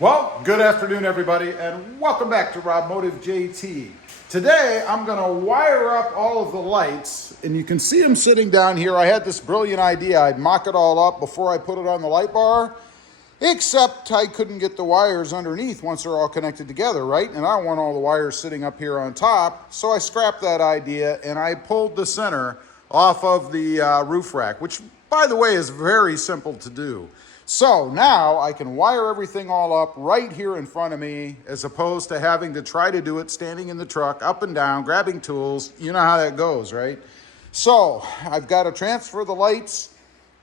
Well, good afternoon, everybody, and welcome back to Rob Motive JT. Today, I'm going to wire up all of the lights, and you can see them sitting down here. I had this brilliant idea. I'd mock it all up before I put it on the light bar, except I couldn't get the wires underneath once they're all connected together, right? And I don't want all the wires sitting up here on top, so I scrapped that idea, and I pulled the center off of the roof rack, which, by the way, is very simple to do. So now I can wire everything all up right here in front of me, as opposed to having to try to do it standing in the truck, up and down, grabbing tools. You know how that goes, right? So I've got to transfer the lights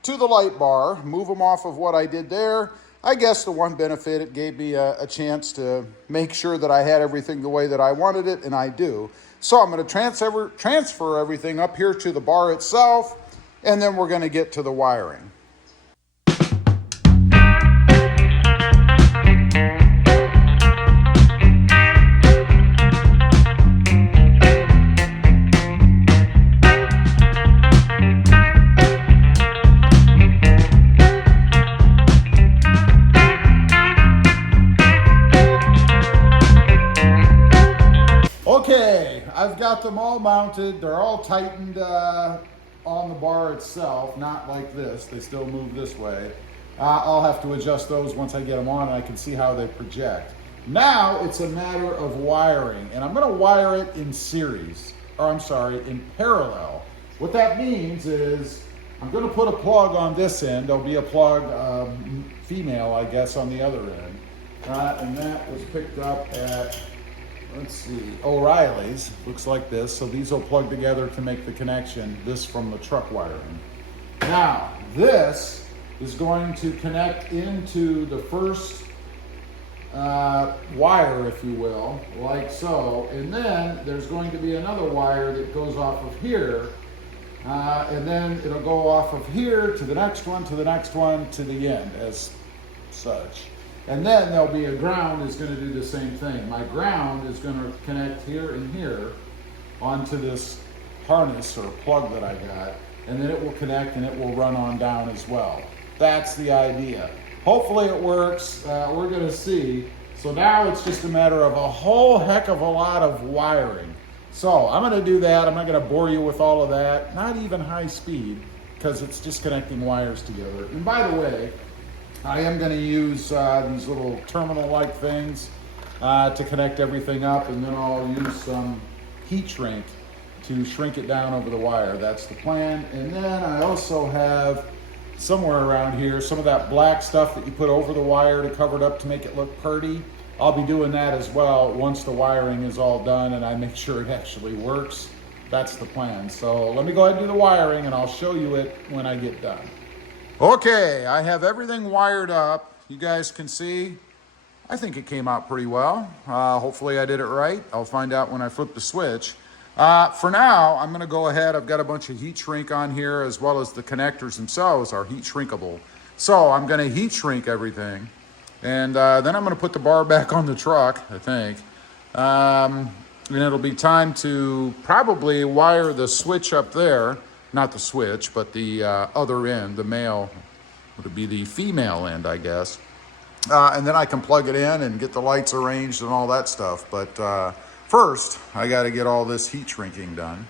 to the light bar, move them off of what I did there. I guess the one benefit, it gave me a chance to make sure that I had everything the way that I wanted it, and I do. So I'm going to transfer everything up here to the bar itself, and then we're going to get to the wiring. Okay, I've got them all mounted. They're all tightened on the bar itself, not like this. They still move this way. I'll have to adjust those once I get them on, and I can see how they project. Now it's a matter of wiring, and I'm going to wire it in series, or I'm sorry, in parallel. What that means is I'm going to put a plug on this end. There'll be a plug, female, I guess, on the other end. And that was picked up at, let's see, O'Reilly's. Looks like this. So these will plug together to make the connection, this from the truck wiring. Now, this is going to connect into the first wire, if you will, like so. And then there's going to be another wire that goes off of here. And then it'll go off of here to the next one, to the next one, to the end, as such. And then there'll be a ground is going to do the same thing. My ground is going to connect here and here onto this harness or plug that I got, and then it will connect and it will run on down as well. That's the idea. Hopefully it works. We're going to see. So now it's just a matter of a whole heck of a lot of wiring. So I'm going to do that. I'm not going to bore you with all of that. Not even high speed, because it's just connecting wires together. And by the way, I am going to use these little terminal-like things to connect everything up, and then I'll use some heat shrink to shrink it down over the wire. That's the plan. And then I also have somewhere around here some of that black stuff that you put over the wire to cover it up to make it look pretty. I'll be doing that as well once the wiring is all done and I make sure it actually works. That's the plan. So let me go ahead and do the wiring, and I'll show you it when I get done. Okay, I have everything wired up. You guys can see, I think it came out pretty well. Hopefully I did it right. I'll find out when I flip the switch. For now, I'm gonna go ahead. I've got a bunch of heat shrink on here, as well as the connectors themselves are heat shrinkable. So I'm gonna heat shrink everything. And then I'm gonna put the bar back on the truck, I think. And it'll be time to probably wire the switch up there. Not the switch, but the other end, the male, would be the female end, I guess. And then I can plug it in and get the lights arranged and all that stuff. But first, I got to get all this heat shrinking done.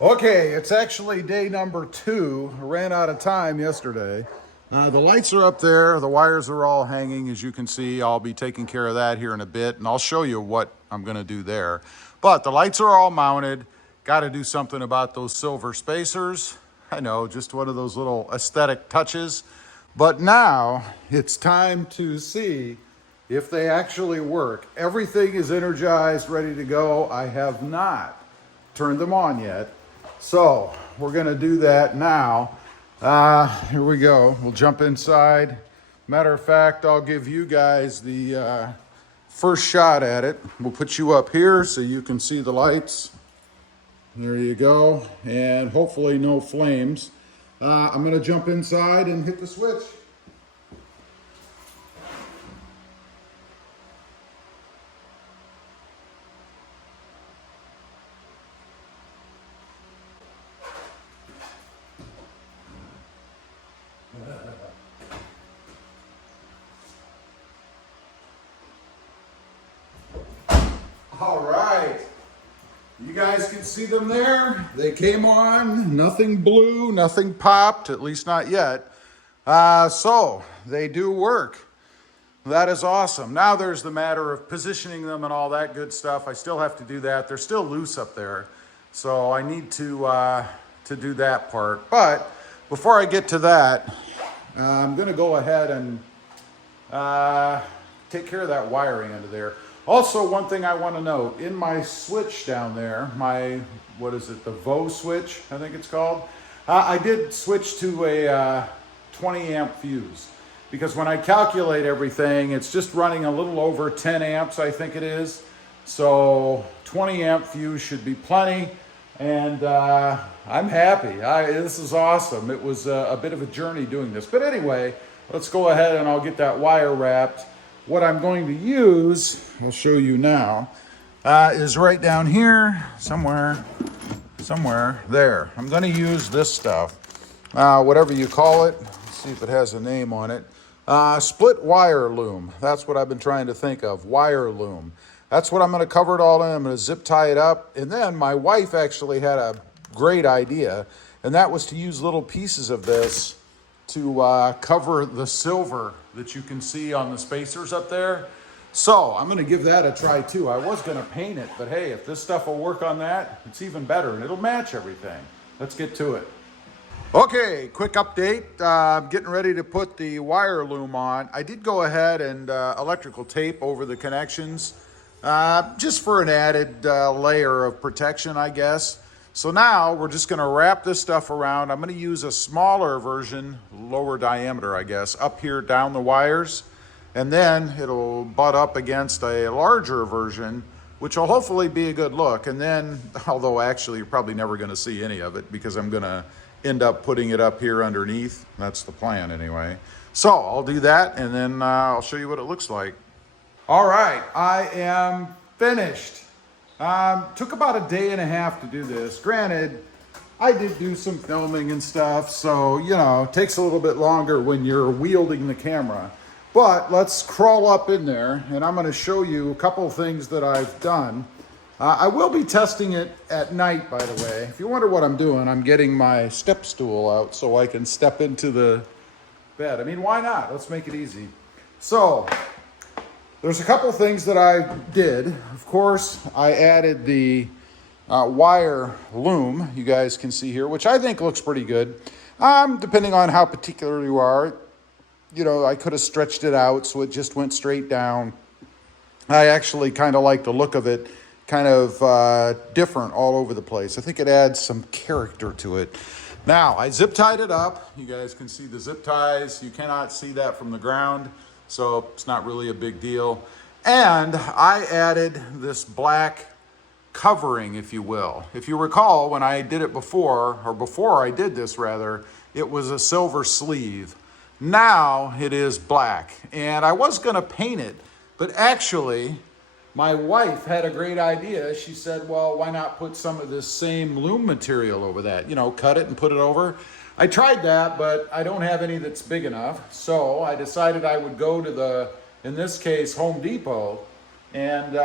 Okay, it's actually day number 2. I ran out of time yesterday. The lights are up there. The wires are all hanging, as you can see. I'll be taking care of that here in a bit, and I'll show you what I'm going to do there. But the lights are all mounted. Got to do something about those silver spacers. I know, just one of those little aesthetic touches. But now it's time to see if they actually work. Everything is energized, ready to go. I have not turned them on yet. So we're going to do that now. Here we go. We'll jump inside. Matter of fact, I'll give you guys the first shot at it. We'll put you up here so you can see the lights. There you go, and hopefully no flames. I'm gonna jump inside and hit the switch. All right. You guys can see them there. They came on, nothing blew, nothing popped, at least not yet. So they do work. That is awesome. Now there's the matter of positioning them and all that good stuff. I still have to do that. They're still loose up there. So I need to do that part. But before I get to that, I'm going to go ahead and take care of that wiring under there. Also, one thing I want to note, in my switch down there, my, what is it, the VO switch, I think it's called, I did switch to a 20 amp fuse. Because when I calculate everything, it's just running a little over 10 amps, I think it is. So 20 amp fuse should be plenty. And I'm happy. This is awesome. It was a bit of a journey doing this. But anyway, let's go ahead and I'll get that wire wrapped. What I'm going to use, I'll show you now, is right down here, somewhere there. I'm going to use this stuff, whatever you call it. Let's see if it has a name on it. Split wire loom. That's what I've been trying to think of, wire loom. That's what I'm going to cover it all in. I'm going to zip tie it up. And then my wife actually had a great idea, and that was to use little pieces of this to cover the silver that you can see on the spacers up there. So I'm going to give that a try too. I was going to paint it, but hey, if this stuff will work on that, it's even better and it'll match everything. Let's get to it. Okay, quick update. I'm getting ready to put the wire loom on. I did go ahead and electrical tape over the connections, just for an added layer of protection, I guess. So now we're just going to wrap this stuff around. I'm going to use a smaller version, lower diameter, I guess, up here down the wires. And then it'll butt up against a larger version, which will hopefully be a good look. And then, although actually you're probably never going to see any of it because I'm going to end up putting it up here underneath. That's the plan anyway. So I'll do that and then I'll show you what it looks like. All right, I am finished. Took about a day and a half to do this. Granted, I did do some filming and stuff, so, you know, it takes a little bit longer when you're wielding the camera. But let's crawl up in there, and I'm going to show you a couple of things that I've done. I will be testing it at night, by the way. If you wonder what I'm doing, I'm getting my step stool out so I can step into the bed. I mean, why not? Let's make it easy. So there's a couple things that I did. Of course, I added the wire loom, you guys can see here, which I think looks pretty good. Depending on how particular you are, you know, I could have stretched it out so it just went straight down. I actually kind of like the look of it, kind of different all over the place. I think it adds some character to it. Now, I zip tied it up. You guys can see the zip ties. You cannot see that from the ground, so it's not really a big deal. And I added this black covering, if you will. If you recall, when I did it before, or before I did this rather, it was a silver sleeve. Now it is black. And I was gonna paint it, but actually, my wife had a great idea. She said, well, why not put some of this same loom material over that? You know, cut it and put it over. I tried that, but I don't have any that's big enough. So I decided I would go to the, in this case, Home Depot, and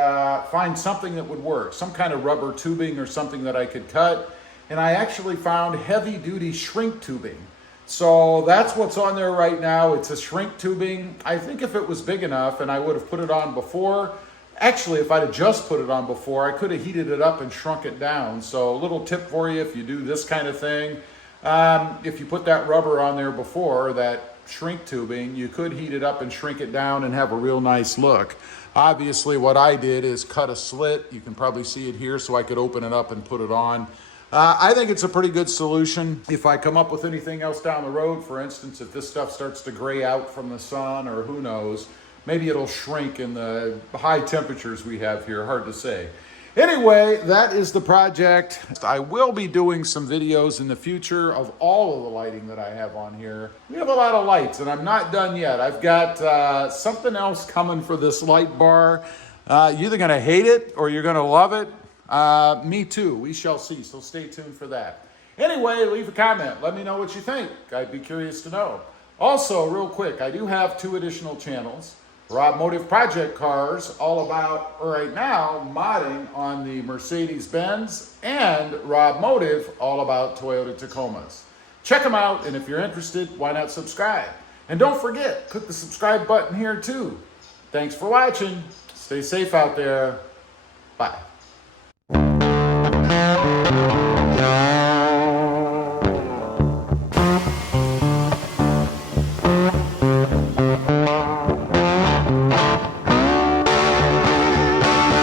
find something that would work. Some kind of rubber tubing or something that I could cut. And I actually found heavy duty shrink tubing. So that's what's on there right now. It's a shrink tubing. I think if it was big enough and I would have put it on before, actually, if I'd have just put it on before, I could have heated it up and shrunk it down. So a little tip for you if you do this kind of thing. If you put that rubber on there before, that shrink tubing, you could heat it up and shrink it down and have a real nice look. Obviously, what I did is cut a slit. You can probably see it here, so I could open it up and put it on. I think it's a pretty good solution. If I come up with anything else down the road, for instance, if this stuff starts to gray out from the sun or who knows, maybe it'll shrink in the high temperatures we have here, hard to say. Anyway, that is the project. I will be doing some videos in the future of all of the lighting that I have on here. We have a lot of lights and I'm not done yet. I've got something else coming for this light bar. You're either gonna hate it or you're gonna love it. Me too, we shall see, so stay tuned for that. Anyway, leave a comment, let me know what you think. I'd be curious to know. Also, real quick, I do have 2 additional channels. Rob Motive Project Cars, all about, right now, modding on the Mercedes-Benz, and Rob Motive, all about Toyota Tacomas. Check them out, and if you're interested, why not subscribe? And don't forget, click the subscribe button here too. Thanks for watching. Stay safe out there. Bye.